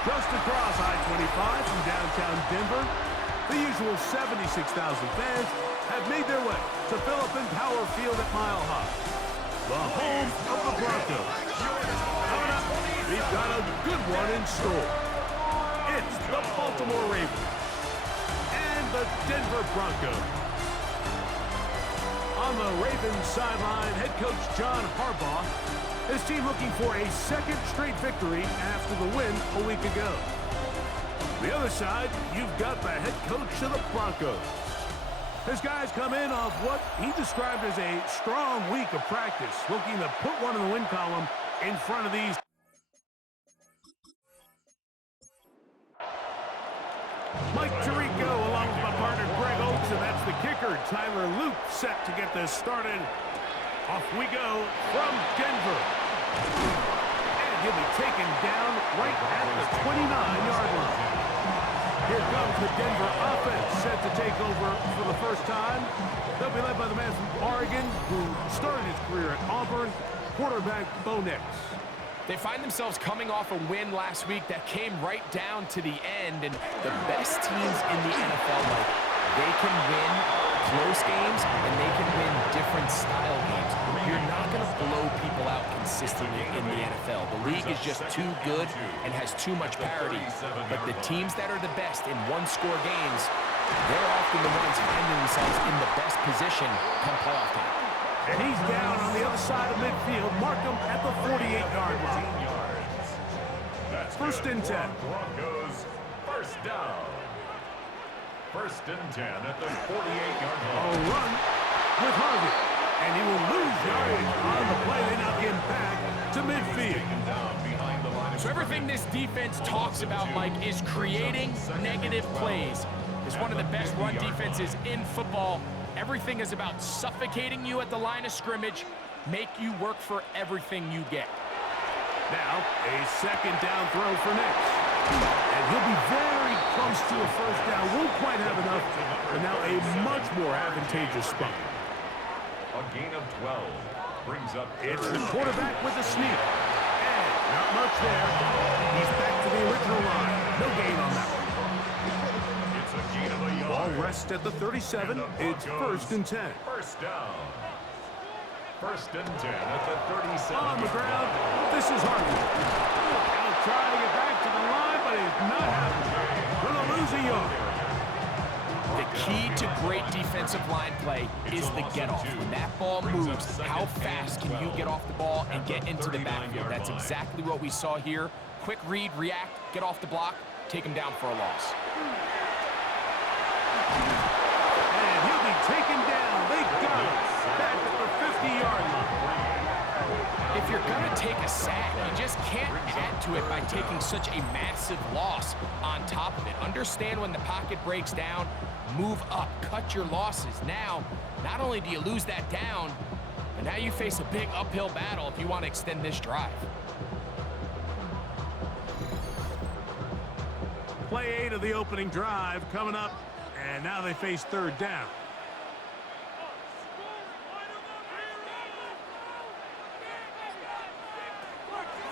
Just across I-25 from downtown Denver, the usual 76,000 fans have made their way to Philip Power Field at Mile High, the home of the Broncos. Coming up, we've got a good one in store. It's the Baltimore Ravens and the Denver Broncos. On the Ravens sideline, head coach John Harbaugh, his team looking for a second straight victory after the win a week ago. The other side, you've got the head coach of the Broncos. His guys come in off what he described as a strong week of practice, looking to put one in the win column in front of these. Mike Tirico along with my partner Greg Oakes, and that's the kicker, Tyler Luke, set to get this started. Off we go from Denver. And he'll be taken down right at the 29-yard line. Here comes the Denver offense set to take over for the first time. They'll be led by the man from Oregon who started his career at Auburn, quarterback Bo Nix. They find themselves coming off a win last week that came right down to the end, and the best teams in the NFL, like, they can win close games and they can win different style games. You're not going to blow people out consistently in the NFL. The league is just too good and has too much parity. But the teams that are the best in one-score games, they're often the ones finding themselves in the best position come playoff time. And he's down on the other side of midfield. Mark him at the 48-yard line. First and 10. Broncos, first down. First and 10 at the 48-yard line. A run with Harvey. And he will lose yardage on the play. They now get back to midfield. So everything this defense talks about, Mike, is creating negative plays. It's one of the best run defenses in football. Everything is about suffocating you at the line of scrimmage, make you work for everything you get. Now, a second down throw for Nix. And he'll be very close to a first down. Won't quite have enough, but now a much more advantageous spot. A gain of 12 brings up. It's the quarterback with a sneak. And not much there. He's back to the original line. No gain on that one. It's a gain of a yard. Ball rests at the 37. It's first and 10. First down. First and 10 at the 37. On the ground, this is Harvey. Now trying to get back to the line, but it's not happening. Gonna lose a yard. The key to great defensive line play is the get-off. When that ball moves, how fast can you get off the ball and get into the backfield? That's exactly what we saw here. Quick read, react, get off the block, take him down for a loss. And he'll be taken down. They got it. Back at the 50-yard line. If you're going to take a sack, you just can't add to it by taking such a massive loss on top of it. Understand when the pocket breaks down, move up, cut your losses. Now, not only do you lose that down, but now you face a big uphill battle if you want to extend this drive. Play 8 of the opening drive coming up, and now they face third down.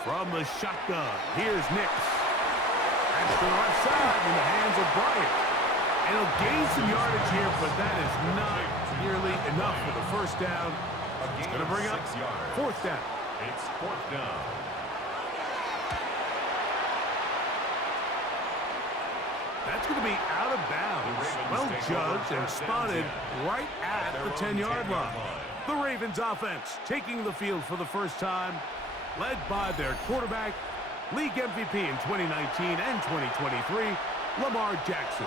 From the shotgun, here's Nix. That's to the left side in the hands of Bryant. And he'll gain some yardage here, but that is not nearly enough for the first down. It's going to bring up fourth down. It's fourth down. That's going to be out of bounds. Well judged and spotted right at the 10-yard line. The Ravens offense taking the field for the first time, led by their quarterback, league MVP in 2019 and 2023, Lamar Jackson.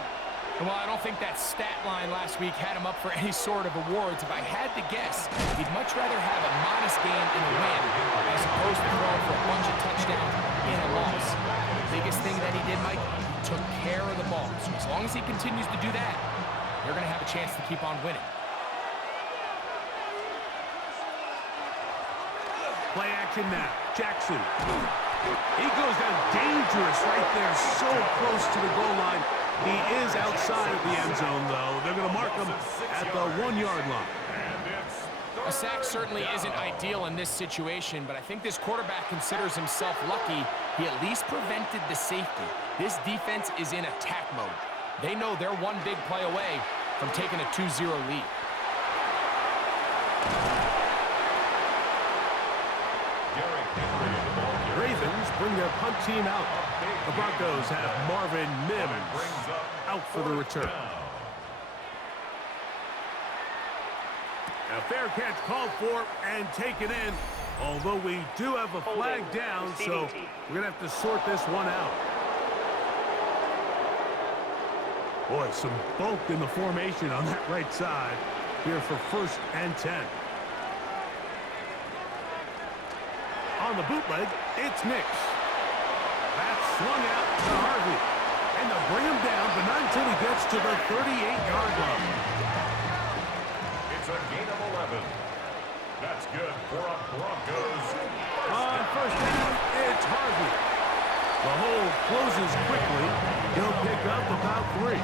Well, I don't think that stat line last week had him up for any sort of awards. If I had to guess, he'd much rather have a modest game in a win as opposed to throwing for a bunch of touchdowns in a loss. The biggest thing that he did, Mike, he took care of the ball. So as long as he continues to do that, they're going to have a chance to keep on winning. Play action now. Jackson. He goes down dangerous right there, so close to the goal line. He is outside of the end zone, though. They're going to mark him at the 1-yard line. And it's A sack certainly isn't ideal in this situation, but I think this quarterback considers himself lucky he at least prevented the safety. This defense is in attack mode. They know they're one big play away from taking a 2-0 lead. Ravens bring their punt team out. The Broncos have Marvin Mims out for the return. A fair catch called for and taken in, although we do have a flag down, so we're going to have to sort this one out. Boy, some bulk in the formation on that right side here for 1st and 10. On the bootleg, it's Nix. That's swung out to Harvey. And they'll bring him down, but not until he gets to the 38-yard line. It's a gain of 11. That's good for a Broncos. On 1st down, it's Harvey. The hole closes quickly. He'll pick up about 3.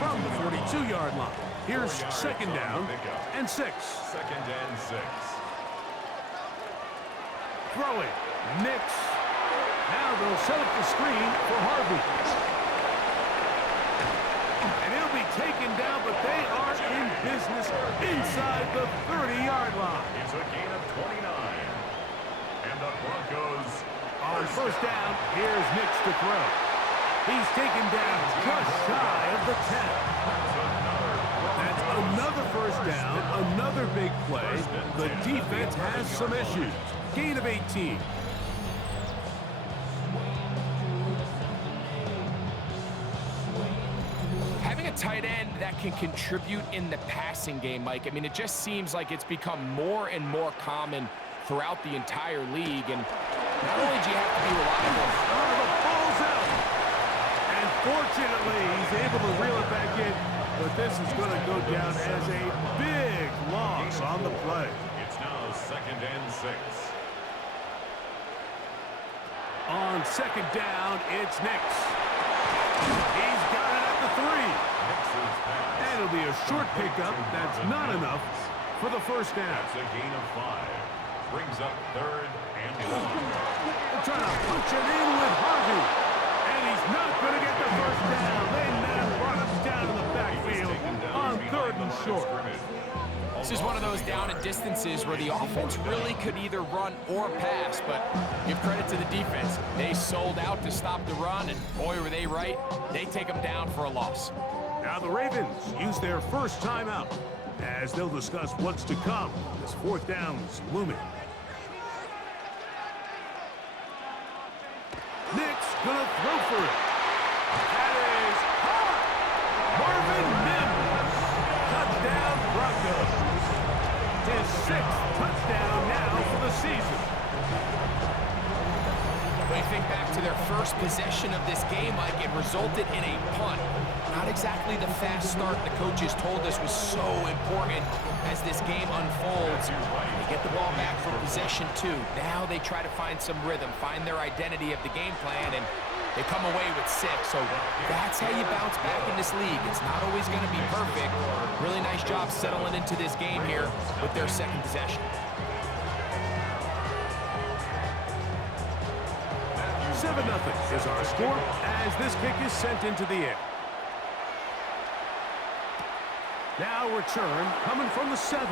From the 42-yard line. Here's 2nd down and 6. 2nd and 6. Throwing. Nix. Now they'll set up the screen for Harvey. And he'll be taken down, but they are in business inside the 30-yard line. It's a gain of 29. And the Broncos on 1st down, here's Nix to throw. He's taken down just shy of the 10. That's another 1st down, another big play. The defense has some issues. Gain of 18. Having a tight end that can contribute in the passing game, Mike, I mean, it just seems like it's become more and more common throughout the entire league. And not only do you have to be reliable. Oh, the ball's out. And fortunately, he's able to reel it back in. But this is going to go down as a big loss on the play. It's now 2nd and 6. On 2nd down, it's Nix. He's got it at the 3. And it'll be a short pickup. That's not enough for the 1st down. That's a gain of 5. Brings up 3rd and 1. They're trying to punch it in with Harvey. And he's not going to get the 1st down. They now brought him down in the backfield on 3rd and short. This is one of those down and distances where the offense really could either run or pass, but give credit to the defense. They sold out to stop the run, and boy, were they right. They take them down for a loss. Now the Ravens use their 1st timeout as they'll discuss what's to come. This 4th down is looming. Nix gonna throw for it. That is hot. Marvin Mims. Touchdown Broncos. His 6th touchdown now for the season. When you think back to their first possession of this game, Mike, it resulted in a punt. Not exactly the fast start the coaches told us was so important as this game unfolds. They get the ball back for possession 2. Now they try to find some rhythm, find their identity of the game plan, and they come away with 6. So that's how you bounce back in this league. It's not always going to be perfect. Really nice job settling into this game here with their 2nd possession. 7-0 is our score as this kick is sent into the air. Now return coming from the 7.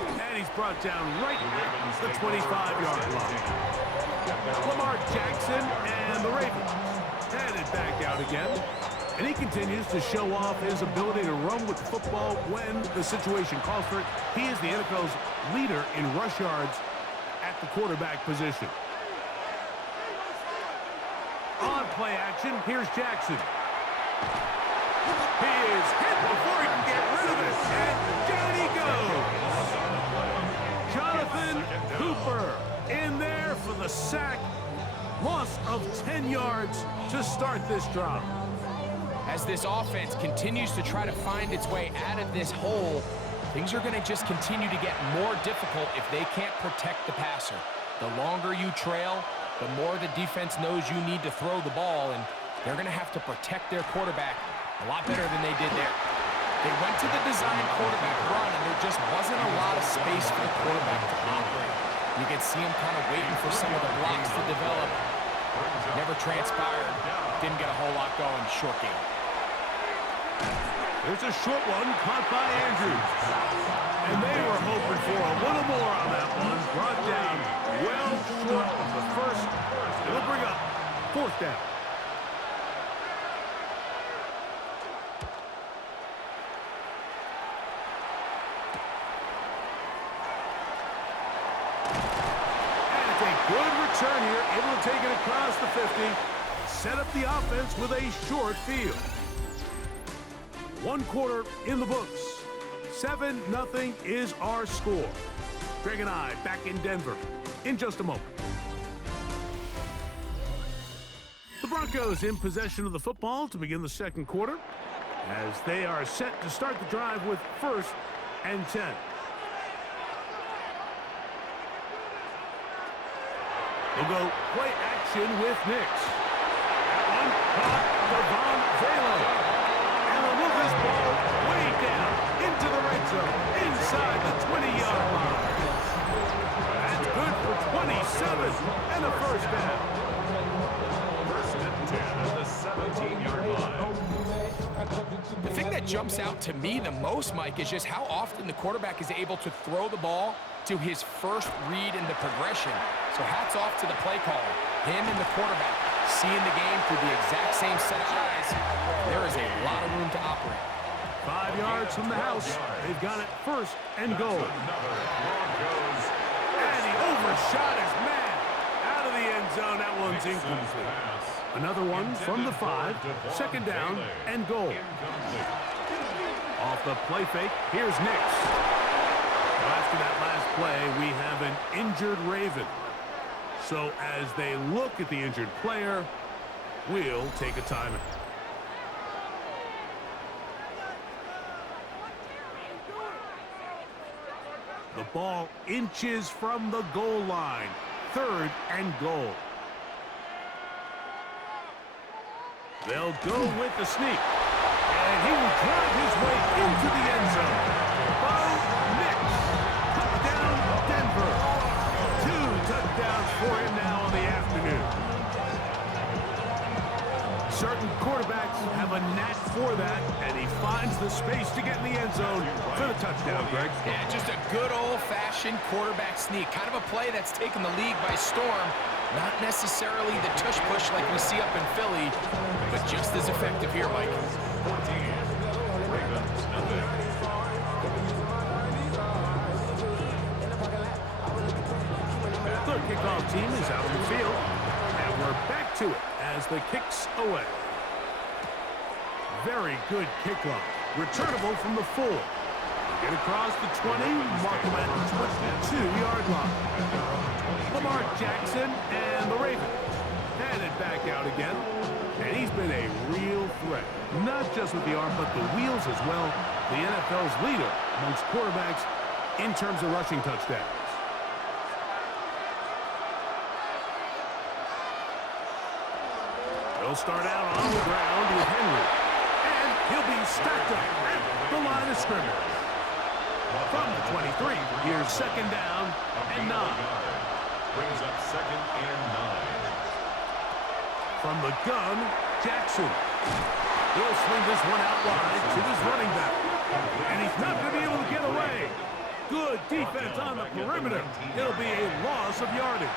And he's brought down right at the 25-yard line. Lamar Jackson and the Ravens headed back out again. And he continues to show off his ability to run with the football when the situation calls for it. He is the NFL's leader in rush yards at the quarterback position. On play action, here's Jackson. He is hit before he can get rid of it, and down he goes. Jonathan Cooper in there for the sack. Loss of 10 yards to start this drive. As this offense continues to try to find its way out of this hole, things are going to just continue to get more difficult if they can't protect the passer. The longer you trail, the more the defense knows you need to throw the ball, and they're going to have to protect their quarterback a lot better than they did there. They went to the design quarterback run, and there just wasn't a lot of space for the quarterback to operate. You can see him kind of waiting for some of the blocks to develop. Never transpired. Didn't get a whole lot going. Short game. There's a short one caught by Andrews. And they were hoping for a little more on that one. Brought down well short of the first. It'll bring up fourth down. And it's a good return here. Able to take it across the 50. Set up the offense with a short field. 1 quarter in the books. 7-0 is our score. Greg and I back in Denver in just a moment. The Broncos in possession of the football to begin the second quarter as they are set to start the drive with 1st and 10. They'll go play action with Nix. That one caught Devon Vela. Move this ball way down into the red zone, inside the 20-yard line. That's good for 27 and a first down. 1st and 10 at the 17-yard line. The thing that jumps out to me the most, Mike, is just how often the quarterback is able to throw the ball to his first read in the progression. So hats off to the play caller. Him and the quarterback seeing the game through the exact same set of eyes. There is a lot of room to operate. 5 yards from the house. They've got it 1st and goal. And he overshot his man. Out of the end zone. That one's incomplete. Another one from the 5. 2nd down and goal. Off the play fake. Here's Nix. After that last play, we have an injured Raven. So as they look at the injured player, we'll take a timeout. The ball inches from the goal line. 3rd and goal. They'll go with the sneak. And he will drive his way into the end zone. Bo Nix. Touchdown, Denver. 2 touchdowns for him now on the afternoon. Certain quarterbacks have a knack for that, and he finds the space to get in the end zone for the touchdown, Greg. Yeah, just a good old-fashioned quarterback sneak. Kind of a play that's taken the league by storm. Not necessarily the tush-push like we see up in Philly, but just as effective here, Mike. 14. Ravens, nothing. The kickoff team is out on the field, and we're back to it as the kick's away. Very good kickoff. Returnable from the 4. Get across the 20, mark him at the 22-yard line. Lamar Jackson and the Ravens headed back out again, and he's been a real threat. Not just with the arm, but the wheels as well. The NFL's leader amongst quarterbacks in terms of rushing touchdowns. He'll start out on the ground with Henry, and he'll be stacked up at the line of scrimmage. From the 23, here's 2nd down and 9. Brings up 2nd and 9. From the gun, Jackson. He'll swing this one out wide to his running back. And he's not going to be able to get away. Good defense on the perimeter. It'll be a loss of yardage.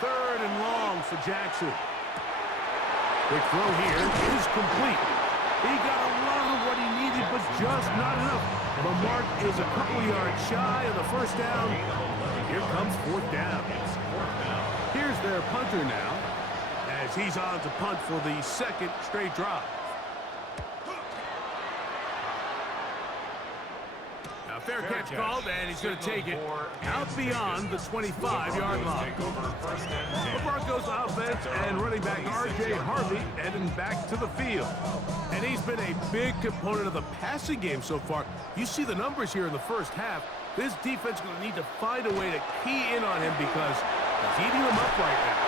Third and long for Jackson. Quick throw here is complete. He got a lot of what he needed, but just not enough. The mark is a couple yards shy of the first down. Here comes 4th down. Here's their punter now, as he's on to punt for the 2nd straight drive. Now, fair catch called, and he's going to take it out beyond the 25-yard line. The Broncos offense and running back R.J. Harvey heading back to the field. And he's been a big component of the passing game so far. You see the numbers here in the first half. This defense is going to need to find a way to key in on him because he's eating them up right now.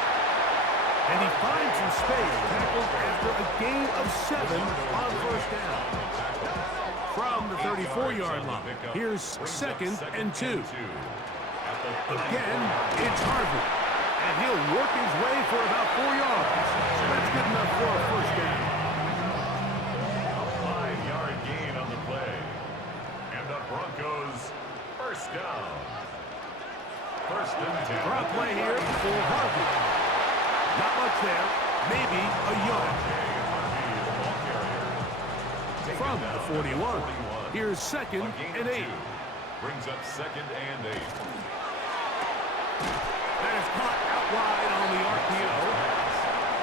And he finds some space, tackled after a gain of 7 on first down. From the 34-yard line, here's 2nd and 2. Again, it's Harvey. And he'll work his way for about 4 yards. So that's good enough for a first down. A 5-yard gain on the play. And the Broncos first down. First and 10. Draw play here for Harvey. Not much there. Maybe a yard. From the 41. Here's 2nd and 8. Brings up 2nd and 8. That is caught out wide on the RPO.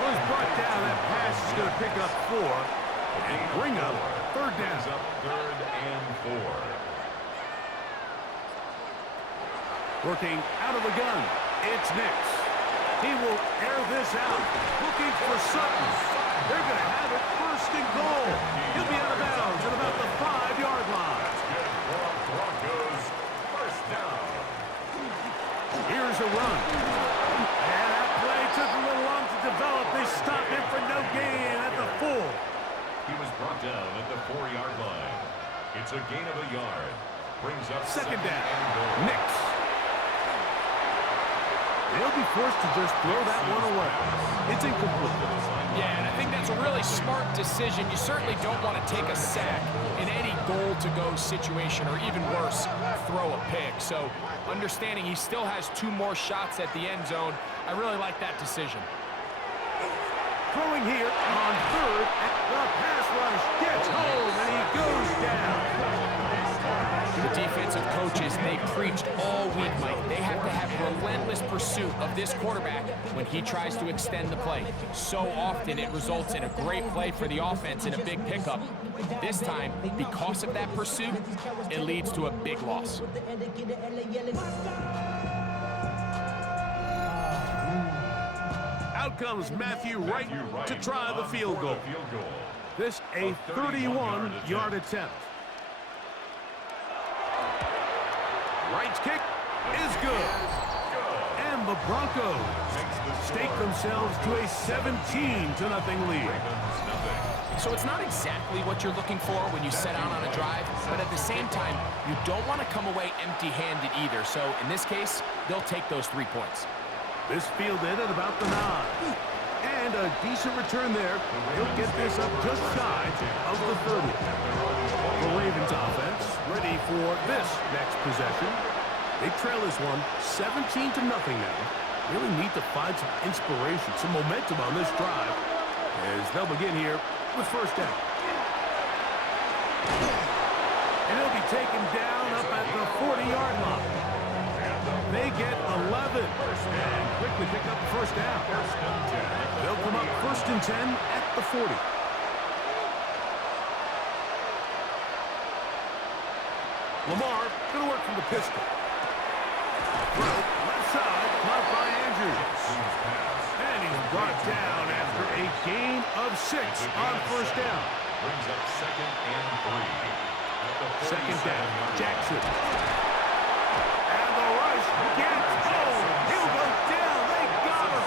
Was brought down. That pass is going to pick up 4 and bring up 3rd down. Brings up 3rd and 4. Working out of the gun. It's Nix. He will air this out. Looking for Sutton. They're going to have it 1st and goal. He'll be out of bounds at about the 5-yard line. Broncos first down. Here's a run. And that play took a little long to develop. They stop him for no gain at the 4. He was brought down at the 4-yard line. It's a gain of a yard. Brings up 2nd down. and goal. Nix. They'll be forced to just throw that one away. It's incomplete. Yeah, and I think that's a really smart decision. You certainly don't want to take a sack in any goal-to-go situation, or even worse, throw a pick. So understanding he still has 2 more shots at the end zone, I really like that decision. Throwing here on 3rd, and the pass rush gets home, and he goes down. The defensive coaches, they preached all week, Mike. They have to have relentless pursuit of this quarterback when he tries to extend the play. So often it results in a great play for the offense and a big pickup. This time, because of that pursuit, it leads to a big loss. Out comes Matthew Wright to try the field goal. This a 31-yard attempt. Wright's kick is good. And the Broncos stake themselves to a 17-0 lead. So it's not exactly what you're looking for when you set out on a drive, but at the same time, you don't want to come away empty-handed either. So in this case, they'll take those 3 points. This fielded at about the 9. And a decent return there. He'll get this up just shy of the 30. The Ravens offense ready for this next possession. They trail this one 17-0 now. Really need to find some inspiration, some momentum on this drive as they'll begin here with first down. And he'll be taken down up at the 40-yard line. They get 11 and quickly pick up the first down. They'll come up 1st and 10 at the 40. Lamar going to work from the pistol. Throw left side, caught by Andrews. And he's brought down after a gain of 6 on first down. Brings up 2nd and 3. 2nd down, Jackson. And the rush gets home. He'll go down. They got him.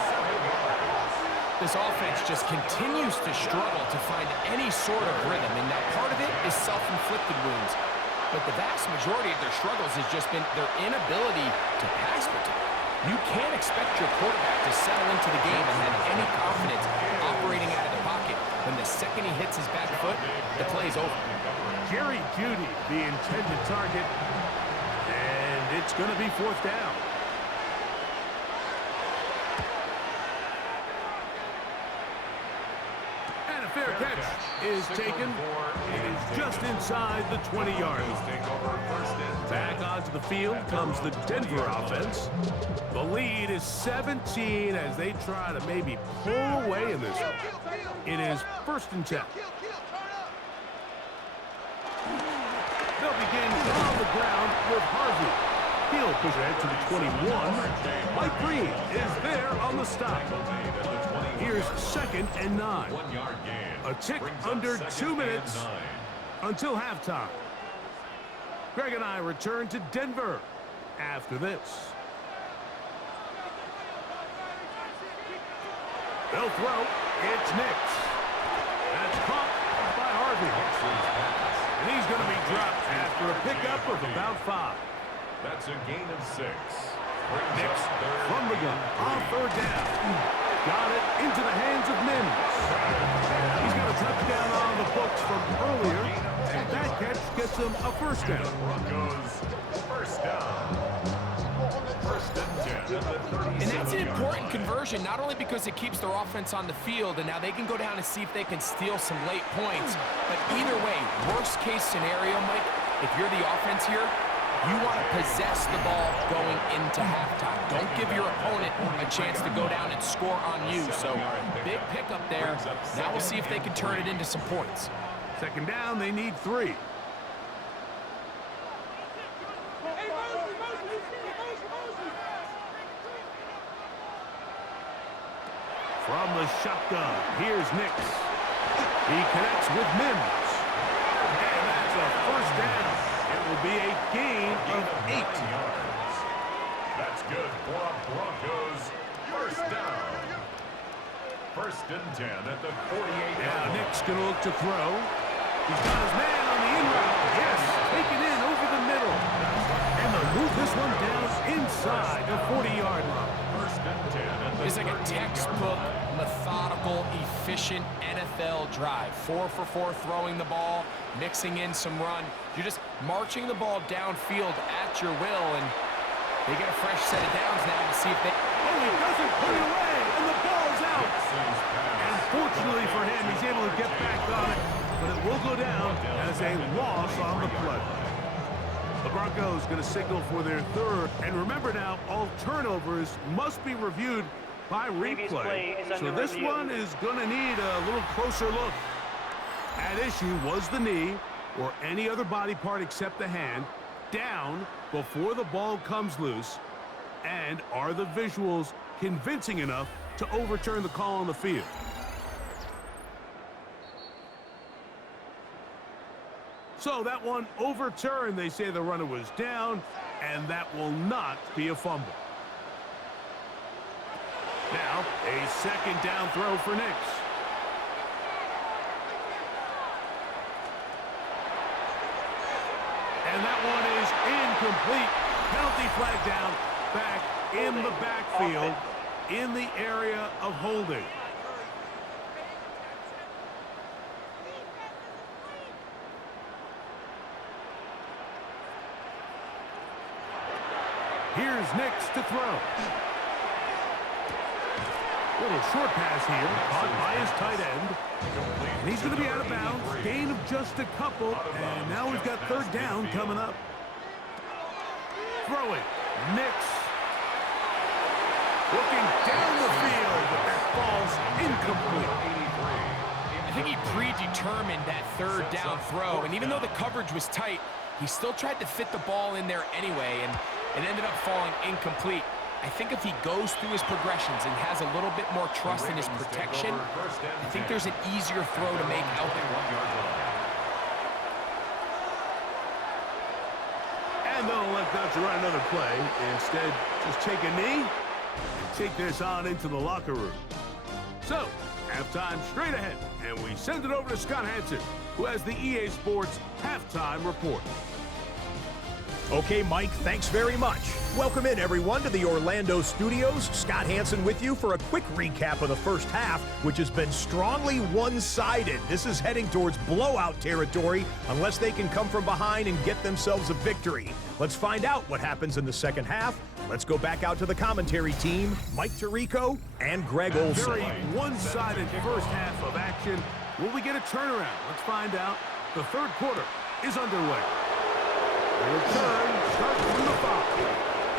This offense just continues to struggle to find any sort of rhythm, and now part of it is self-inflicted wounds. But the vast majority of their struggles has just been their inability to pass protect. You can't expect your quarterback to settle into the game and have any confidence operating out of the pocket. When the second he hits his back foot, the play's over. Jerry Jeudy, the intended target, and it's going to be 4th down. And a fair catch is taken. It is just inside the 20-yard line. Back onto the field comes the Denver offense. The lead is 17 as they try to maybe pull away in this one. It is 1st and 10. They'll begin on the ground with Harvey. He'll push ahead to the 21. Mike Green is there on the stop. Here's 2nd and 9. 1-yard gain. A tick under 2 minutes until halftime. Greg and I return to Denver after this. They'll throw. It's Nix. That's caught by Harvey. And he's going to be dropped after a pickup of about 5. That's a gain of 6. Nix from the gun on 3rd down. Got it into the hands of Mims. He's got a touchdown on the books from earlier, and that catch gets him a 1st down. Broncos, 1st down. 1st and 10 at the 37. And that's an important conversion, not only because it keeps their offense on the field, and now they can go down and see if they can steal some late points. But either way, worst case scenario, Mike, if you're the offense here, you want to possess the ball going into halftime. Don't give your opponent a chance to go down and score on you. So, big pickup there. Now we'll see if they can turn it into some points. 2nd down, they need 3. From the shotgun, here's Nix. He connects with Mims. And that's a 1st down. It will be a gain of 8. yards. That's good for a Broncos 1st down. 1st and 10 at the 48. Now Nix going to look to throw. He's got his man on the in route. Yes, taken in over the middle. And they'll move this one down inside the 40-yard line. 1st and 10 at the It's like a textbook, methodical, efficient NFL drive. 4 for 4 throwing the ball, mixing in some run. You're just marching the ball downfield at your will, and they get a fresh set of downs now to see if they... Oh, he doesn't put it away, and the ball's out. And fortunately for him, he's able to get back on it, but it will go down as a loss on the play. The Broncos going to signal for their 3rd. And remember now, all turnovers must be reviewed by replay. So this one is going to need a little closer look. At issue was the knee or any other body part except the hand down before the ball comes loose. And are the visuals convincing enough to overturn the call on the field? So that one overturned. They say the runner was down, and that will not be a fumble. Now, a 2nd down throw for Nix. And that one is incomplete. Penalty flag down, back in the backfield, in the area of holding. Here's Nix to throw. Little short pass here, caught by his tight end. And he's going to be out of bounds. Gain of just a couple. And now we've got 3rd down coming up. Throwing. Nix. Looking down the field, but that falls incomplete. I think he predetermined that 3rd down throw, and even though the coverage was tight, he still tried to fit the ball in there anyway, and it ended up falling incomplete. I think if he goes through his progressions and has a little bit more trust in his protection, I think there's an easier throw to make out there. And they'll elect not to run another play. Instead, just take a knee and take this on into the locker room. So, halftime straight ahead, and we send it over to Scott Hansen, who has the EA Sports Halftime Report. Okay, Mike, thanks very much. Welcome in, everyone, to the Orlando studios. Scott Hansen with you for a quick recap of the 1st half, which has been strongly one-sided. This is heading towards blowout territory unless they can come from behind and get themselves a victory. Let's find out what happens in the 2nd half. Let's go back out to the commentary team, Mike Tirico and Greg Olson. Very one-sided 1st half of action. Will we get a turnaround? Let's find out. The 3rd quarter is underway. The return starts from the 5,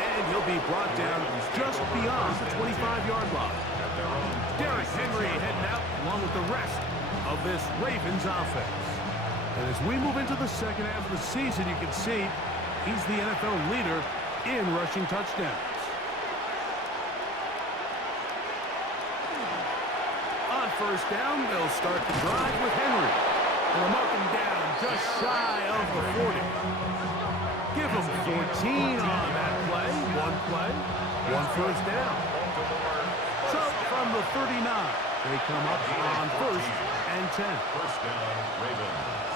and he'll be brought down just beyond the 25-yard line. Derrick Henry heading out along with the rest of this Ravens offense. And as we move into the 2nd half of the season, you can see he's the NFL leader in rushing touchdowns. On 1st down, they'll start the drive with Henry. And they'll mark him down just shy of the 40. Give him 14 on that play. One 1st down. So from the 39, They come up on 1st and 10. First down, Ravens.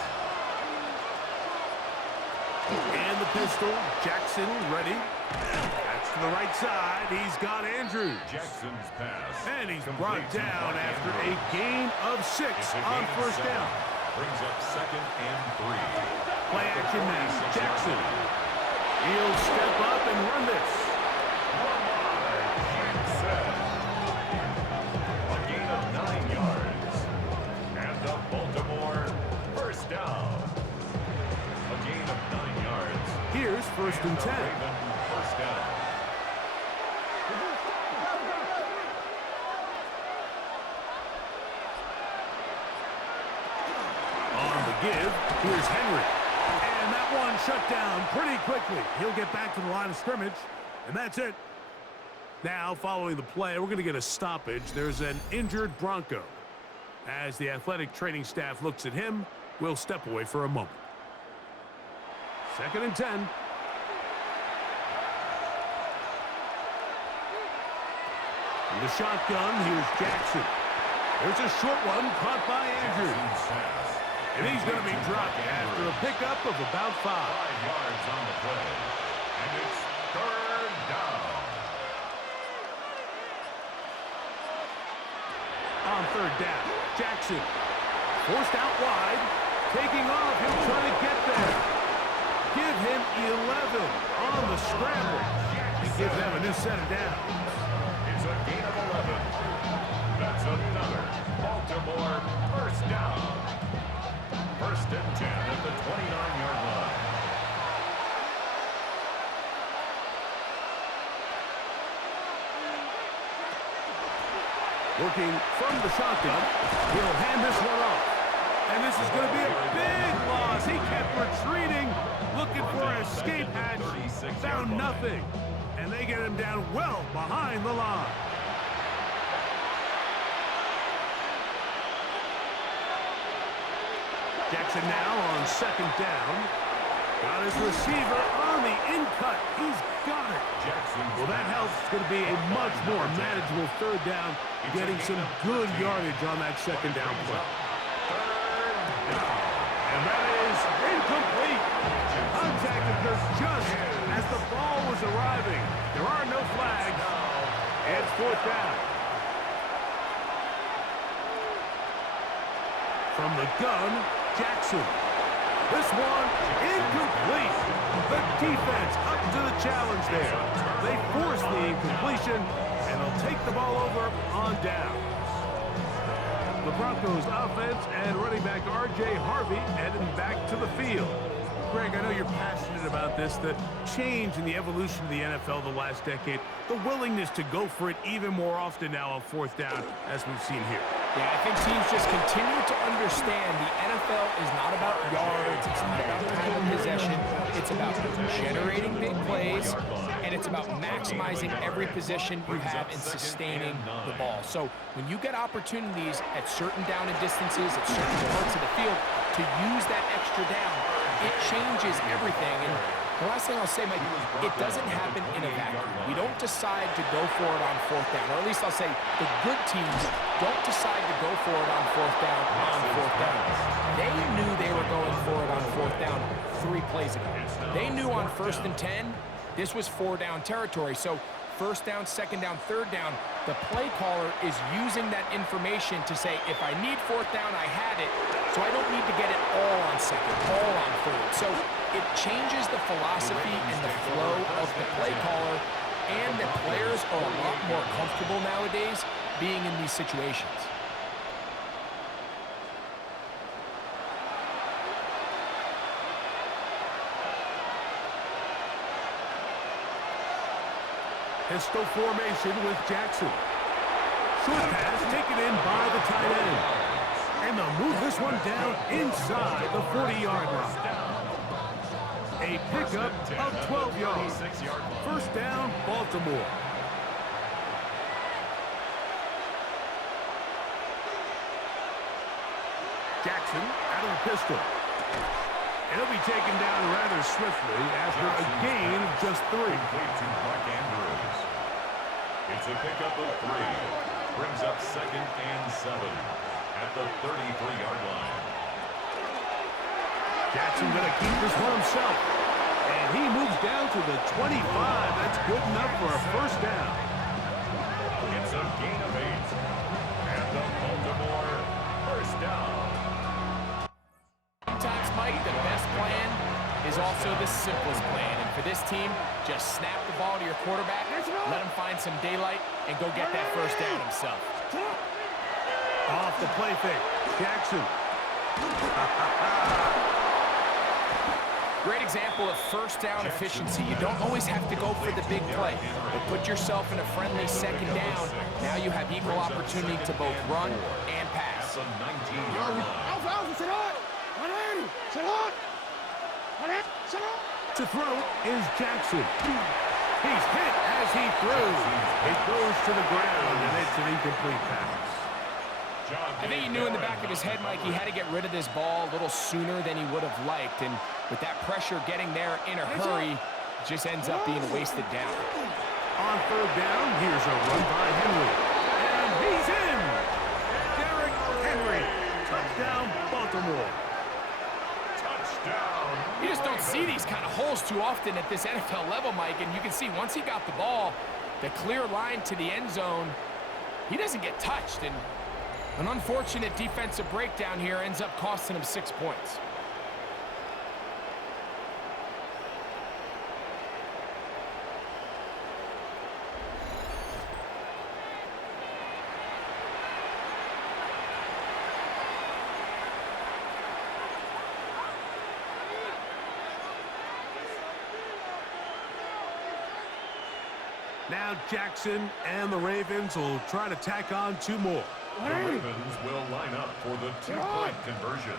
And the pistol. Jackson ready. That's to the right side. He's got Andrews. Jackson's pass. And he's complete brought to down Mark after a Andrews. gain of 6 It's a on gain of 1st 7. down. Brings up 2nd and 3. Play action now. 46-yard Jackson. line. He'll step up and run this. Jackson. A gain of 9 yards. And the Baltimore first down. A gain of 9 yards. Here's 1st and 10. Raven first down. On the give, here's Henry. And that one shut down pretty quickly. He'll get back to the line of scrimmage, and that's it. Now, following the play, we're going to get a stoppage. There's an injured Bronco. As the athletic training staff looks at him, we'll step away for a moment. 2nd and 10. From the shotgun, here's Jackson. There's a short one caught by Andrews. Jackson's pass. And he's going to be dropped after a pickup of about 5. 5 yards on the play. And it's 3rd down. On 3rd down, Jackson forced out wide, taking off. He'll try to get there. Give him 11 on the scramble and give them a new set of downs. It's a gain of 11. That's another Baltimore first down. 1st and 10 at the 29-yard line. Working from the shotgun, he'll hand this one off. And this is going to be a big loss. He kept retreating, looking for an escape hatch, found nothing. And they get him down well behind the line. Jackson now on 2nd down. Got his receiver on the in-cut. He's got it. Well, that helps. It's going to be a much more manageable 3rd down, getting some good yardage on that 2nd down play. And that is incomplete. Contact occurs just as the ball was arriving. There are no flags. It's 4th down. From the gun, Jackson. This one, incomplete. The defense up to the challenge there. They force the incompletion, and they'll take the ball over on downs. The Broncos offense and running back R.J. Harvey heading back to the field. Greg, I know you're passionate about this, the change in the evolution of the NFL the last decade, the willingness to go for it even more often now on 4th down, as we've seen here. Yeah, I think teams just continue to understand the NFL is not about yards, it's not about time of possession, it's about generating big plays, and it's about maximizing every position you have in sustaining the ball. So when you get opportunities at certain down and distances, at certain parts of the field, to use that extra down, it changes everything. And the last thing I'll say, Mike, it doesn't happen in a vacuum. We don't decide to go for it on 4th down, or at least I'll say the good teams don't decide to go for it on 4th down on 4th down. They knew they were going for it on 4th down 3 plays ago. They knew on 1st and 10, this was 4-down territory. So 1st down, 2nd down, 3rd down, the play caller is using that information to say, if I need 4th down, I had it, so I don't need to get it all on 2nd, all on 3rd. So it changes the philosophy and the flow of the play caller, and that players are a lot more comfortable nowadays being in these situations. Pistol formation with Jackson. Short pass taken in by the tight end. And they'll move this one down inside the 40-yard line. A pickup of 12 yards. 1st down, Baltimore. Jackson out of the pistol. And he'll be taken down rather swiftly after a gain of just 3. Complete to Mark Andrews. It's a pickup of 3. brings up 2nd and 7 at the 33-yard line. Jackson going to keep this one himself. And he moves down to the 25. That's good enough for a first down. It's a gain of 8. And the Baltimore first down. Sometimes, Mike, the best plan is also the simplest plan. And for this team, just snap the ball to your quarterback, let him find some daylight, and go get that first down himself. Off the play fake. Jackson. Great example of first down efficiency. You don't always have to go for the big play, but put yourself in a friendly second down. Now you have equal opportunity to both run and pass. That's a 19-yard line. To throw is Jackson. He's hit as he throws. It goes to the ground, and it's an incomplete pass. I think he knew in the back of his head, Mike, he had to get rid of this ball a little sooner than he would have liked. And with that pressure getting there in a hurry, it just ends up being a wasted down. On third down, here's a run by Henry. And he's in! Derrick Henry. Touchdown, Baltimore. Touchdown. You just don't see these kind of holes too often at this NFL level, Mike. And you can see once he got the ball, the clear line to the end zone, he doesn't get touched. And an unfortunate defensive breakdown here ends up costing him 6 points. Now Jackson and the Ravens will try to tack on 2 more. The Ravens will line up for the 2-point conversion.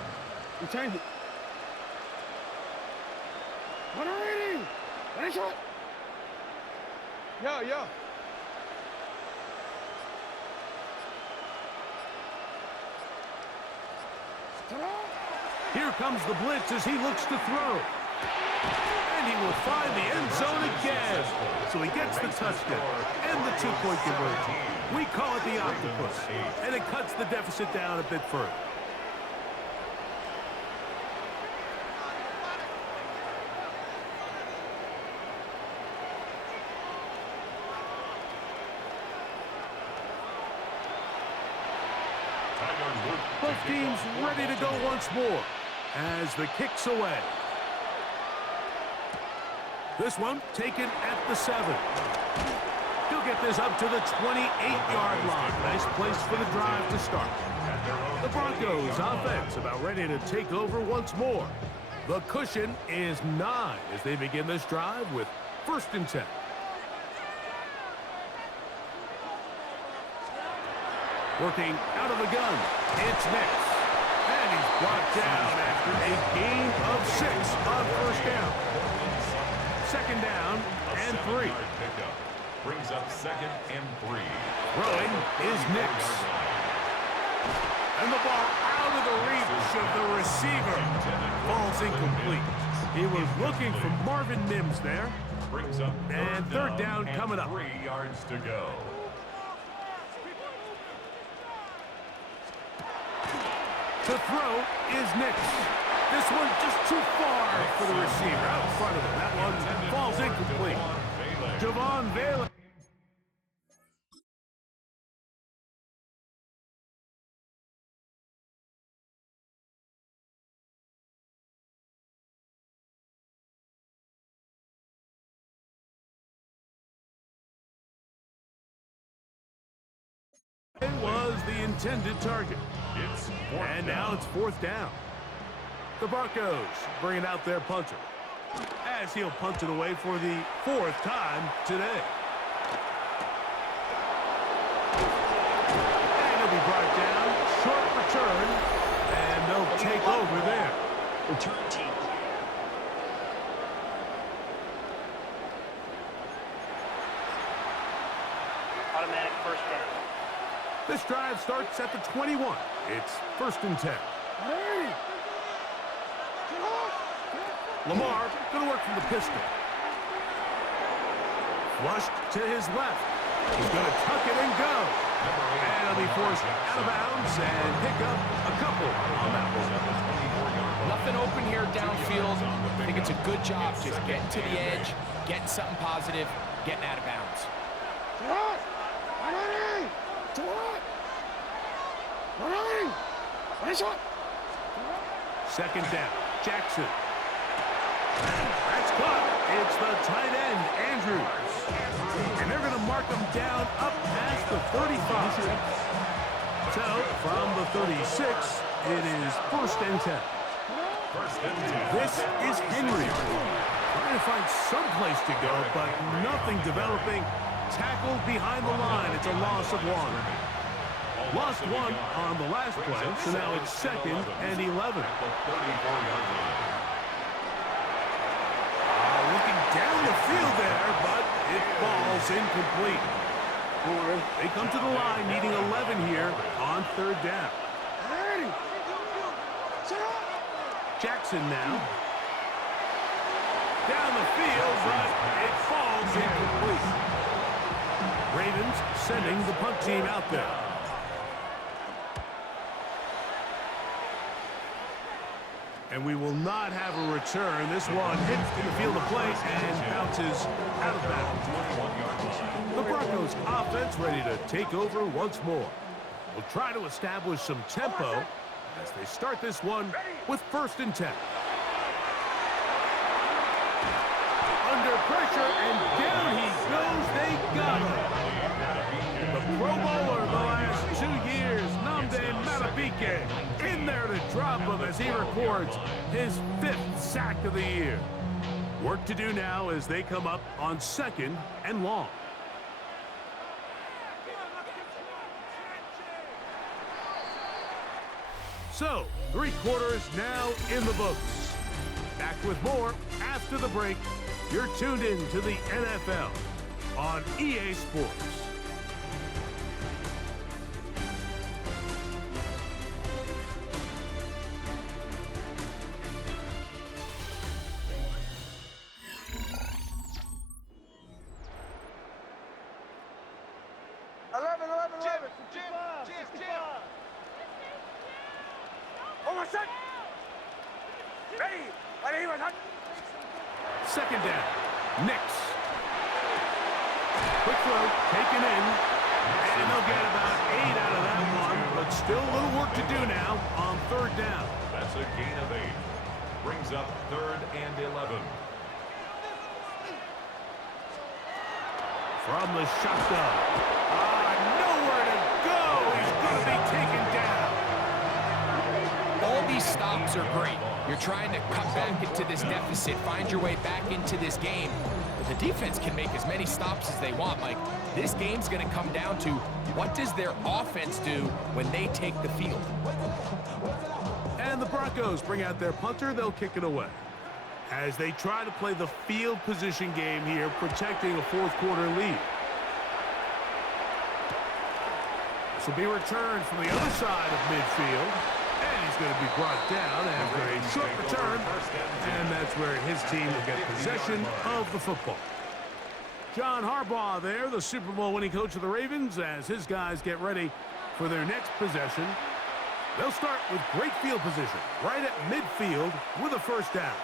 You changed it. What are reading? Finish it. Yeah. Here comes the blitz as he looks to throw. And he will find the end zone again. So he gets the touchdown and the 2-point conversion. We call it the octopus, and it cuts the deficit down a bit further. Both teams ready to go once more as the kick's away. This one taken at the 7. He'll get this up to the 28-yard line. Nice place for the drive to start. The Broncos offense about ready to take over once more. The cushion is 9 as they begin this drive with 1st and 10. Working out of the gun, it's Nix. And he's brought down after a gain of 6 on 1st down. 2nd down and 3. Pickup brings up 2nd and 3. Throwing is Nix. And the ball out of the reach of the receiver. Falls incomplete. He was looking for Marvin Mims there. Brings up And 3rd down coming up. 3 yards to go. To throw is Nix. This one just too far for the receiver out in front of him. That one falls incomplete. Javon Vela. It was the intended target. And now it's 4th down. The Broncos bringing out their punter as he'll punt it away for the 4th time today. And he'll be brought down. Short return. And they'll take over there. Return team. Automatic 1st down. This drive starts at the 21. It's 1st and 10. Lamar going to work from the pistol. Flushed to his left. He's going to tuck it and go. And he'll be forced out of bounds and pick up a couple on that one. Nothing open here downfield. I think it's a good job just getting to the edge, getting something positive, getting out of bounds. Second down, Jackson. That's caught. It's the tight end, Andrews. And they're going to mark him down up past the 35. So, from the 36, it is first and 10. This is Henry. Trying to find some place to go, but nothing developing. Tackled behind the line. It's a loss of 1. Lost 1 on the last play, so now it's 2nd and 11. Looking down the field there, but it falls incomplete. They come to the line needing 11 here on 3rd down. Jackson now. Down the field, but it falls incomplete. Ravens sending the punt team out there. And we will not have a return. This one hits in the field of play and bounces out of bounds. The Broncos offense ready to take over once more. We'll try to establish some tempo as they start this one with 1st and 10. Under pressure, and down he goes. They got him. The Pro Bowler the last 2 years, Nnamdi Madubuike, in there to drop him as he records his 5th sack of the year. Work to do now as they come up on 2nd and long. So, 3 quarters now in the books. Back with more after the break. You're tuned in to the NFL on EA Sports. Second down, Nix. Quick throw, taken in, and they'll get about 8 out of that one, but still a little work to do now on 3rd down. That's a gain of 8. Brings up 3rd and 11. From the shotgun. Nowhere to go. He's going to be taken down. All these stops are great. You're trying to cut back into this deficit, find your way back into this game. But the defense can make as many stops as they want, Mike. This game's going to come down to what does their offense do when they take the field. And the Broncos bring out their punter. They'll kick it away as they try to play the field position game here, protecting a 4th quarter lead. This will be returned from the other side of midfield. And he's going to be brought down after a short return. And that's where his team will get possession of the football. John Harbaugh there, the Super Bowl winning coach of the Ravens, as his guys get ready for their next possession. They'll start with great field position right at midfield with a 1st down.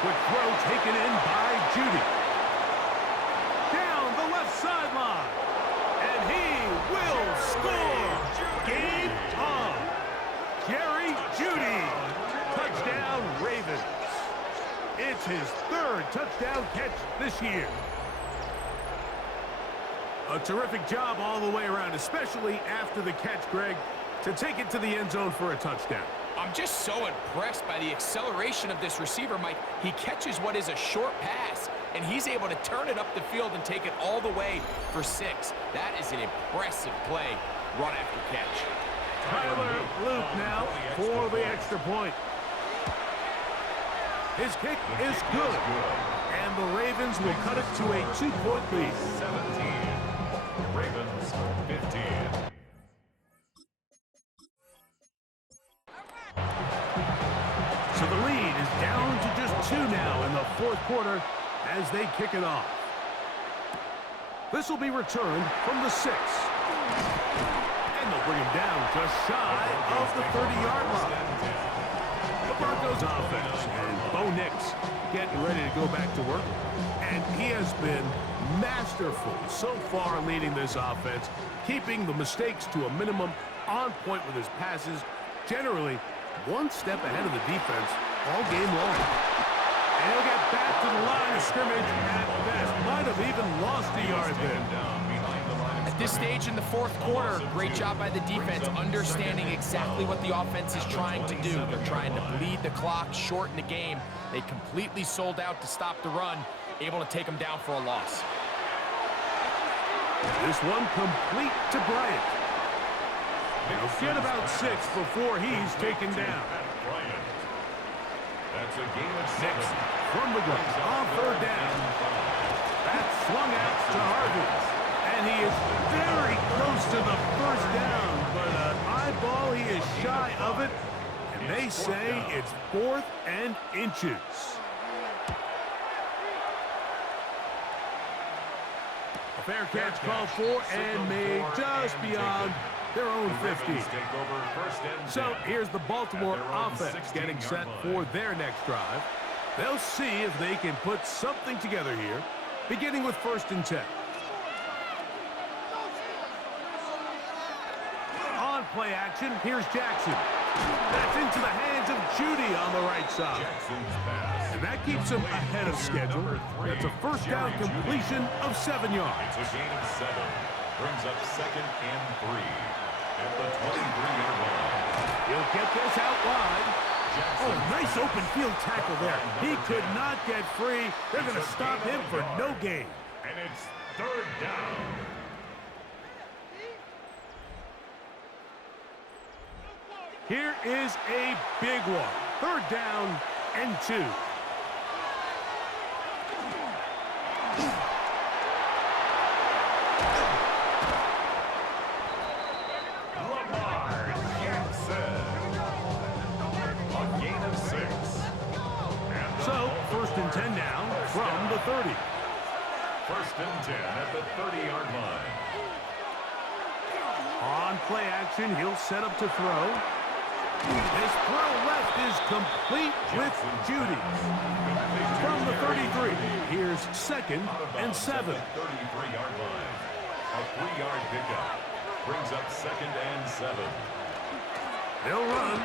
Quick throw taken in by Judy. Down the left sideline. And he will score. Game on. Jerry Judy. Touchdown Ravens. It's his 3rd touchdown catch this year. A terrific job all the way around, especially after the catch, Greg, to take it to the end zone for a touchdown. I'm just so impressed by the acceleration of this receiver, Mike. He catches what is a short pass, and he's able to turn it up the field and take it all the way for 6. That is an impressive play, run after catch. Tyler Luke now for the extra point. His kick is good, and the Ravens will cut it to a 2-point lead. 17. Ravens 15. So the lead is down to just 2 now in the fourth quarter as they kick it off. This will be returned from the 6. And they'll bring him down just shy of the 30-yard line. The Broncos offense and Bo Nix getting ready to go back to work. And he has been masterful so far leading this offense, keeping the mistakes to a minimum, on point with his passes, generally one step ahead of the defense all game long. And he'll get back to the line of scrimmage at best. Might have even lost a yard there. At this stage in the fourth quarter, great job by the defense, understanding exactly what the offense is trying to do. They're trying to bleed the clock, shorten the game. They completely sold out to stop the run, able to take them down for a loss. This one complete to Bryant. He'll get about 6 before he's taken down. That's a game of 6 from the gun on third down. That's swung out to Harvey. And he is very close to the first down, but an eyeball, he is shy of it. And they say it's 4th and inches. A fair catch called for and made just beyond their own 50. So here's the Baltimore offense getting set for their next drive. They'll see if they can put something together here, beginning with 1st and 10. On play action, here's Jackson. That's into the hands of Judy on the right side. And that keeps him ahead of schedule. That's a first down completion of 7 yards. It's a gain of 7. Brings up 2nd and 3 at the 23-yard line. He'll get this out wide. Oh, nice open field tackle there. He could not get free. They're going to stop him for no gain. And it's 3rd down. Here is a big one. 3rd down and 2. A gain of 6. So, 1st and 10 now from the 30. 1st and 10 at the 30-yard line. On play action, he'll set up to throw. His throw left is complete with Judy. From the 33, here's 2nd and 7. 33-yard line. A 3-yard pickup. Brings up 2nd and 7. They'll run.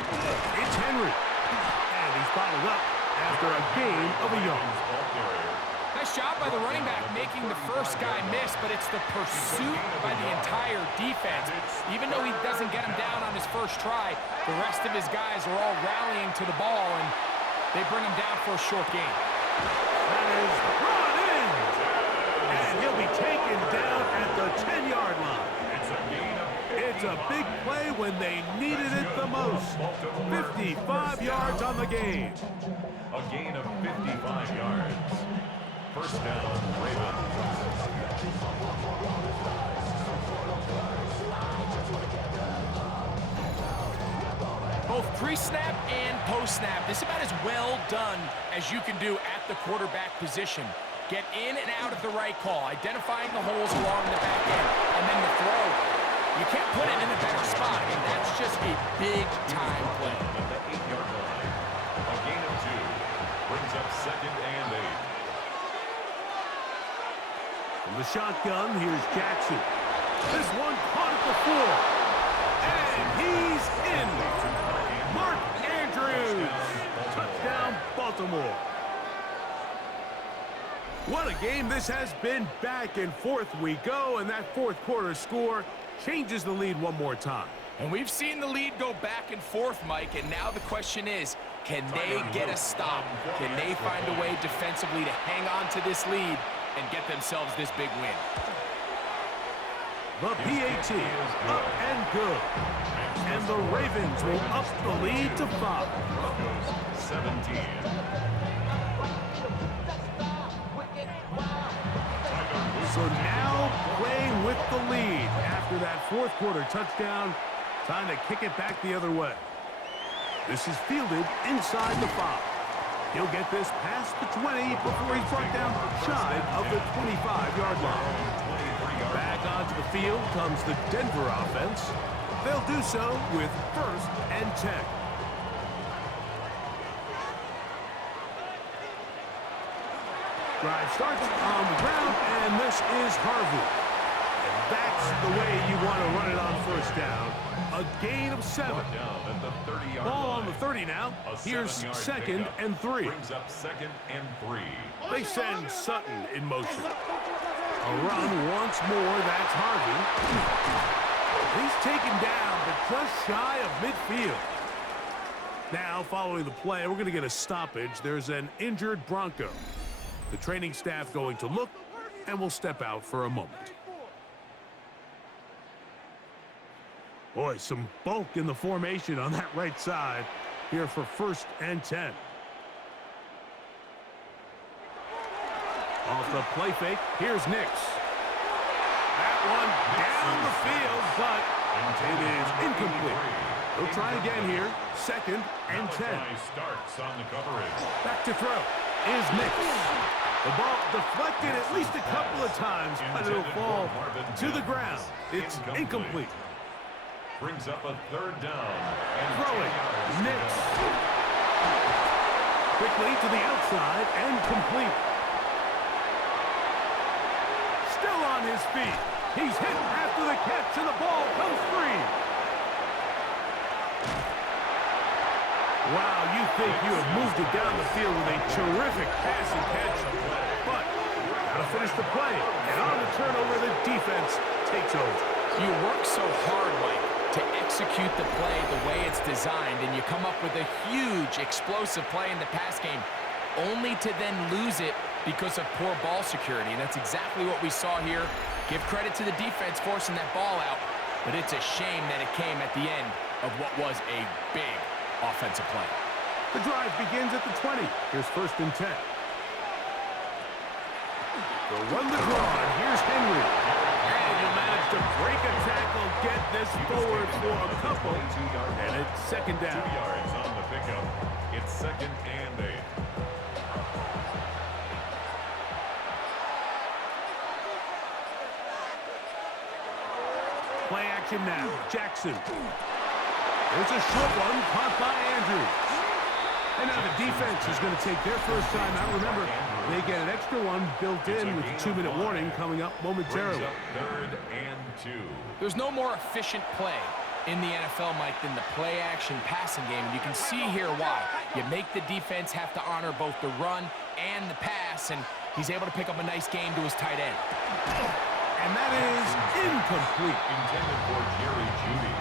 It's Henry. And he's bottled up after a gain of a yard. Nice job by the running back making the first guy miss, but it's the pursuit by the entire defense. Even though he doesn't get him down on his first try, the rest of his guys are all rallying to the ball, and they bring him down for a short gain. That is brought in. And he'll be taken down at the 10-yard line. It's a big play when they needed it the most. 55 yards on the game. A gain of 55 yards. First down, Ravens. Both pre-snap and post-snap, this is about as well done as you can do at the quarterback position. Get in and out of the right call, identifying the holes along the back end, and then the throw. You can't put it in a better spot, and that's just a big-time play. At the 8-yard line. A gain of 2. Brings up 2nd and 8. From the shotgun, here's Jackson. This one caught at the 4. And he's in. Mark Andrews. Touchdown, Baltimore. What a game this has been. Back and forth we go, and that fourth quarter score changes the lead one more time. And we've seen the lead go back and forth, Mike, and now the question is, can they get a stop? Can they find a way defensively to hang on to this lead and get themselves this big win? The PAT is up and good. And the Ravens will up the lead to 5. 17. So now playing with with the lead after that fourth quarter touchdown. Time to kick it back the other way. This is fielded inside the 5. He'll get this past the 20 before he's brought down shy of the 25-yard line. Back onto the field comes the Denver offense. They'll do so with 1st and 10. Drive starts on the ground, and this is Harvey. And that's the way you want to run it on 1st down. A gain of 7. Ball on the 30 now. Here's 2nd and 3. Brings up 2nd and 3. They send Sutton in motion. A run once more. That's Harvey. He's taken down, but just shy of midfield. Now, following the play, we're going to get a stoppage. There's an injured Bronco. The training staff going to look, and we'll step out for a moment. Boy, some bulk in the formation on that right side here for 1st and 10. Off the play fake, here's Nix. That one down the field, but it is incomplete. They'll try again here, 2nd and 10. Starts on the coverage. Back to throw is Nix. The ball deflected at least a couple of times, but it'll fall to the ground. It's incomplete. Brings up a 3rd down. And throwing, Nix. Quickly to the outside and complete. Still on his feet. He's hit after the catch, and the ball comes free. Wow, you think you have moved it down the field with a terrific pass and catch, but gotta finish the play. And on the turnover, the defense takes over. You work so hard, Mike, to execute the play the way it's designed, and you come up with a huge explosive play in the pass game, only to then lose it because of poor ball security. And that's exactly what we saw here. Give credit to the defense forcing that ball out, but it's a shame that it came at the end of what was a big offensive play. The drive begins at the 20. Here's 1st and 10. They'll run the draw, and here's Henry. And he'll manage to break a tackle, get this forward for a couple, and it's 2nd down. 2 yards on the pickup. It's 2nd and 8. Play action now. Jackson. There's a short one caught by Andrews. And now the defense is going to take their first time out. Remember, they get an extra one built in with a 2-minute warning coming up momentarily. 3rd and 2. There's no more efficient play in the NFL, Mike, than the play-action passing game. And you can see here why. You make the defense have to honor both the run and the pass, and he's able to pick up a nice game to his tight end. And that is incomplete. Intended for Jerry Jeudy.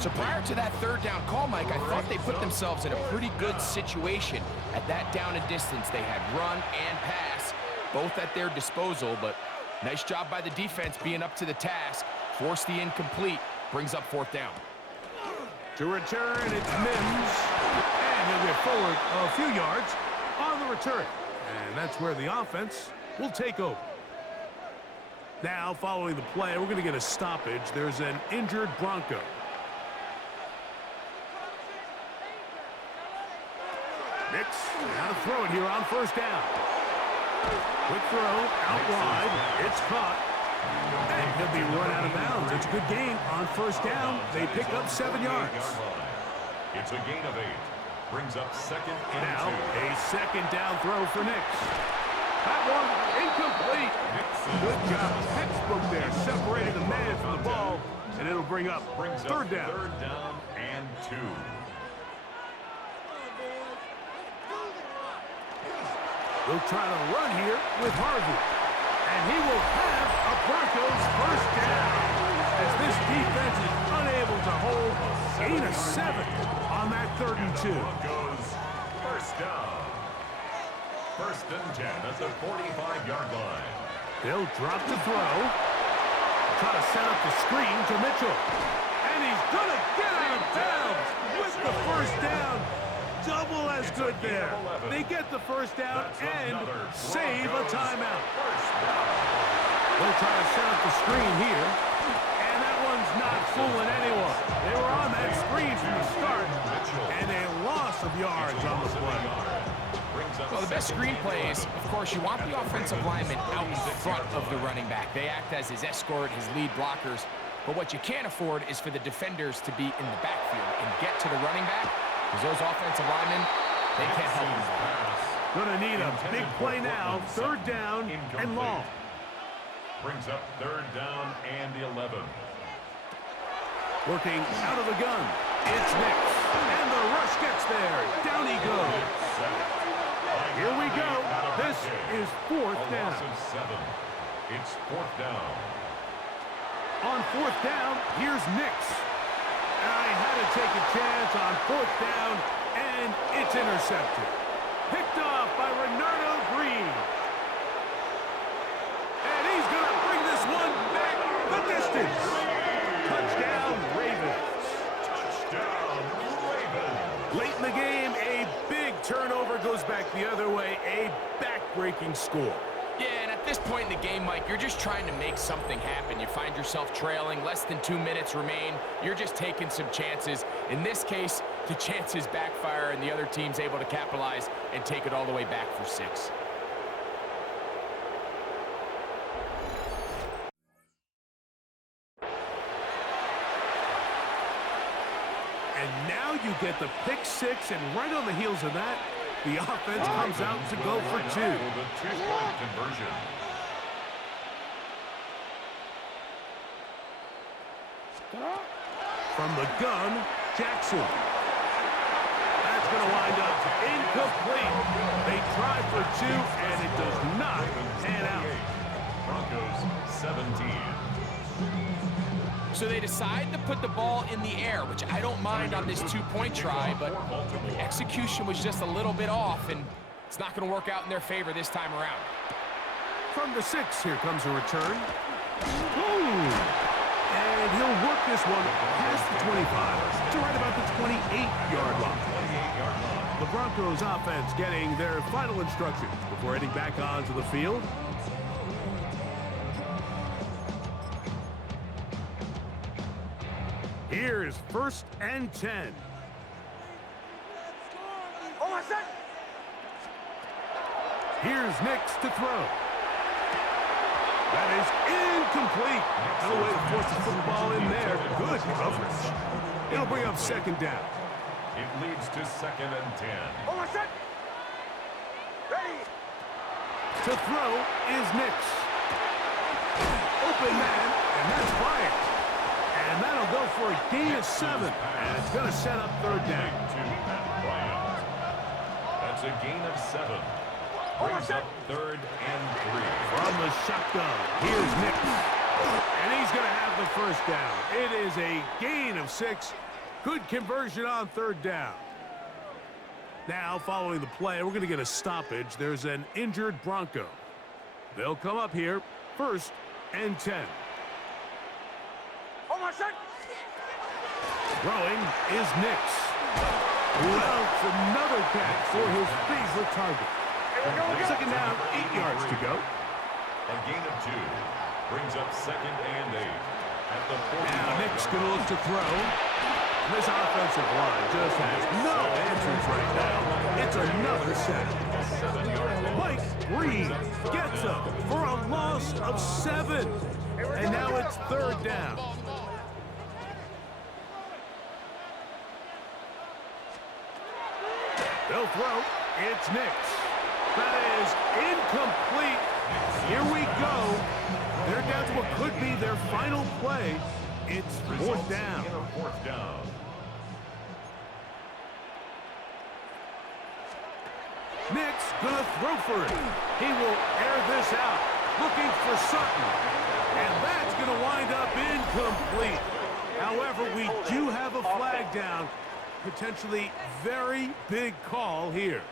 So prior to that 3rd down call, Mike, I thought they put themselves in a pretty good situation at that down and distance. They had run and pass, both at their disposal, but nice job by the defense being up to the task. Force the incomplete, brings up 4th down. To return, it's Mims. And he'll get forward a few yards on the return. And that's where the offense will take over. Now, following the play, we're going to get a stoppage. There's an injured Bronco. Nix, now to throw it here on 1st down. Quick throw, out wide. It's caught. And he'll be run out of bounds. It's a good gain on 1st down. They pick up 7 yards. It's a gain of 8. Brings up 2nd and 2. Now, a 2nd down throw for Nix. That one incomplete. Good job. Textbook there. Separated the man from the ball. And it'll bring up 3rd down. 3rd down and 2. They'll try to run here with Harvey. And he will have a Broncos 1st down. As this defense is unable to hold a gain of 7 on that 3rd and 2. Broncos 1st down. 1st and 10 at the 45-yard line. They'll drop the throw. Try to set up the screen to Mitchell. And he's going to get out of bounds with the 1st down. Double as good there. They get the 1st down and save a timeout. They'll try to set up the screen here. And that one's not fooling anyone. They were on that screen from the start, and a loss of yards on the play. Well, the best screen plays, of course, you want the offensive lineman out in front of the running back. They act as his escort, his lead blockers. But what you can't afford is for the defenders to be in the backfield and get to the running back, because those offensive linemen, they can't help him. Gonna need a big play now. Third down and long. Brings up third down and 11. Working out of the gun. It's Nix. And the rush gets there. Down he goes. Here we go. This is fourth down. It's fourth down. On fourth down, here's Nix. I had to take a chance on fourth down, and it's intercepted. Picked off by Renardo Green. And he's going to bring this one back the distance. Touchdown, Ravens. Touchdown, Ravens. Late in the game, a big turnover goes back the other way. A back-breaking score. Yeah, and at this point in the game, Mike, you're just trying to make something happen. You find yourself trailing, less than 2 minutes remain. You're just taking some chances. In this case, the chances backfire, and the other team's able to capitalize and take it all the way back for 6. And now you get the pick six, and right on the heels of that, the offense comes out to go for 2. The two-point conversion. From the gun, Jackson. That's going to wind up incomplete. They try for 2, and it does not pan out. Broncos 17. So they decide to put the ball in the air, which I don't mind on this 2-point try, but the execution was just a little bit off, and it's not going to work out in their favor this time around. From the 6, here comes a return. Ooh. And he'll work this one past the 25 to right about the 28-yard line. The Broncos offense getting their final instructions before heading back onto the field. Here's first and 10. Here's Nix to throw. That is incomplete. No way to force the football in there. Good coverage. It'll bring up second down. It leads to second and 10. To throw is Nix. Open man, and that's fired. And that'll go for a gain of 7. And it's going to set up third down. That's a gain of 7. Brings up third and 3. From the shotgun, here's Nix. And he's going to have the first down. It is a gain of 6. Good conversion on third down. Now, following the play, we're going to get a stoppage. There's an injured Bronco. They'll come up here, first and 10. Throwing is Nix. Well, it's another catch for his favorite target. Second down, 8 yards to go. A gain of 2. Brings up second and 8. At the 40. Now Nick's going to look to throw. This offensive line just has no answers right now. It's another sack. Mike Reed gets up for a loss of 7. And now it's third down. They'll throw. It's Nix. That is incomplete. Here we go. They're down to what could be their final play. It's fourth down. Fourth down. Nix gonna throw for it. He will air this out. Looking for Sutton. And that's gonna wind up incomplete. However, we do have a flag down. Potentially very big call here.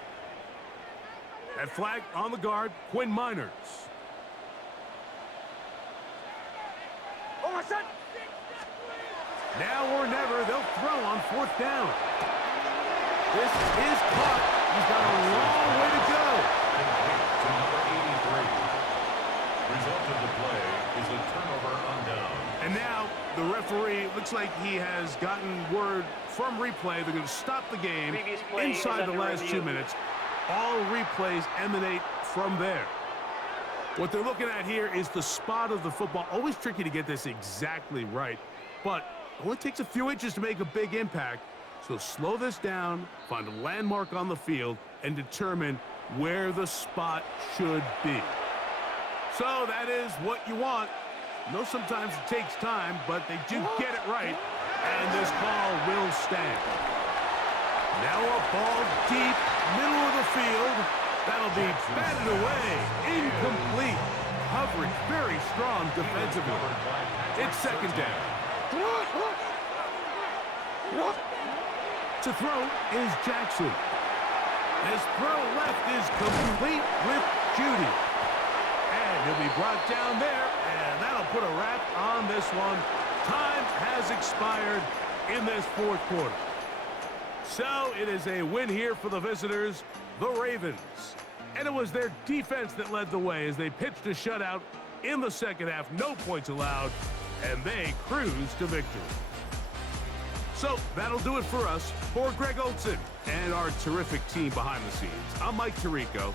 That flag on the guard, Quinn Miners. Now or never, they'll throw on fourth down. This is caught. He's got a long way to go. Complete to number 83. Result of the play, is a turnover on down. And now the referee looks like he has gotten word from replay. They're going to stop the game Previous play is inside the under last review. 2 minutes. All replays emanate from there. What they're looking at here is the spot of the football. Always tricky to get this exactly right, but it only takes a few inches to make a big impact. So slow this down, find a landmark on the field, and determine where the spot should be. So that is what you want. I know sometimes it takes time, but they do get it right, and this call will stand. Now a ball deep, middle of the field. That'll be batted away. Incomplete. Coverage very strong defensively. It's second down. To throw is Jackson. His throw left is complete with Judy. And he'll be brought down there, and that'll put a wrap on this one. Time has expired in this fourth quarter. So it is a win here for the visitors, the Ravens. And it was their defense that led the way as they pitched a shutout in the second half. No points allowed, and they cruised to victory. So that'll do it for us. For Greg Olson and our terrific team behind the scenes, I'm Mike Tirico.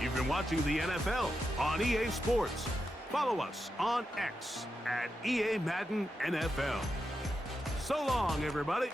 You've been watching the NFL on EA Sports. Follow us on X at EA Madden NFL. So long, everybody.